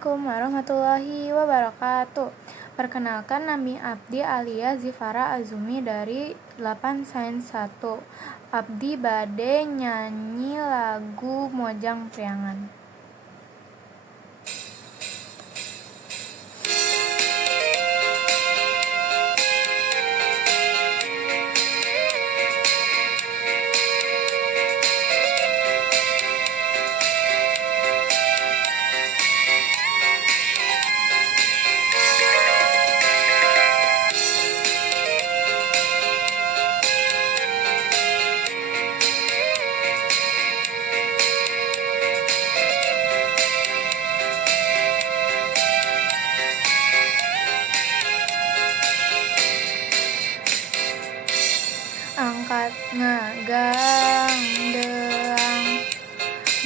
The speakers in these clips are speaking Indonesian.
Assalamualaikum warahmatullahi wabarakatuh. Perkenalkan, nama Abdi alias Zifara Azumi dari 8 Sains 1. Abdi bade nyanyi lagu Mojang Priangan. Angkat ngagang deang,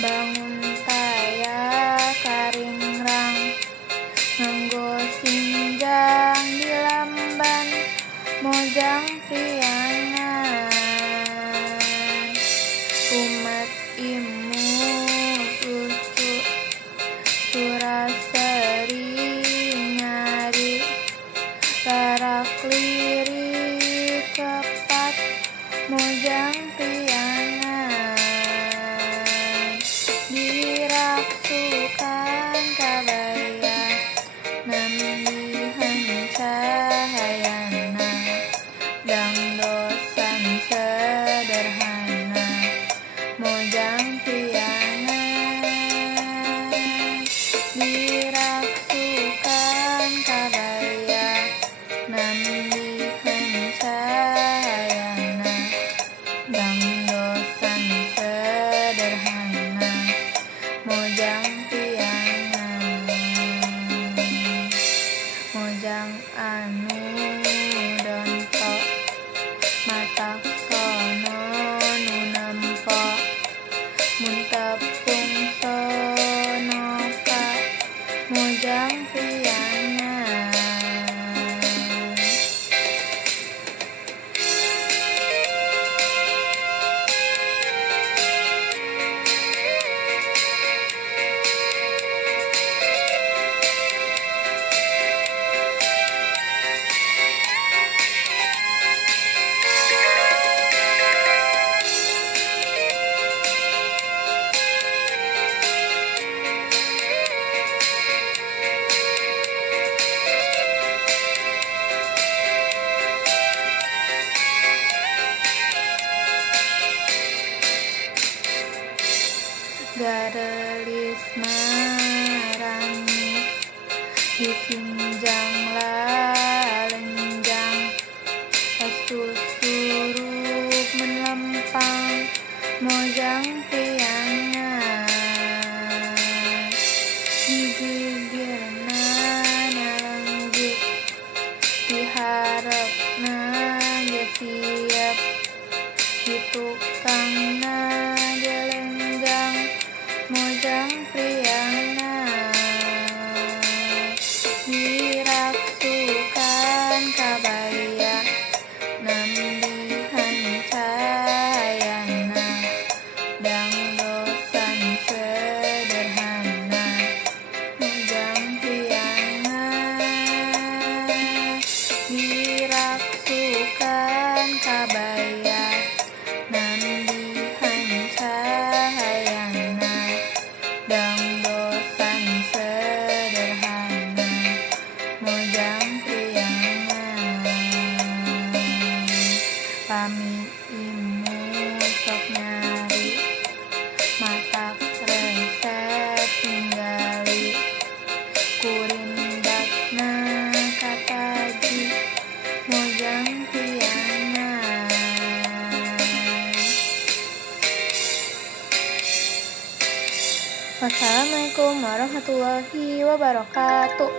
bangun taya karingrang, nganggo sinjang di lamban, mojang priangan. Umat imut lucu, suraseri nyari, larak lirik kepat, mojang priangan. Diraksukan kabaya, nambihan cahayana, dangdosan sederhana, mojang priangan. Diraksukan kabaya, nambihan cahayana, dangdosan sederhana, mojang priangan. Mojang anu donto, matak sono nu nempo, mun tepung sono ka, mojang priangan. Garelis marangis, disinjang lalenjang, estu surup menlempang, mojang priangan. Digigirna nalenggit, diharapna ge siap, ditukangna gelenjang, mojang priangan. Diraksukan kabaya, nambihan cahayana, dangdosan sederhana, mojang priangan. Diraksukan kabaya, nambihan cahayana, dangdosan sederhana, mojang priangan. Pami imut sok nyari, matak resep tinggali, kurindakna kataji, mojang priangan. Wassalamualaikum warahmatullahi wabarakatuh.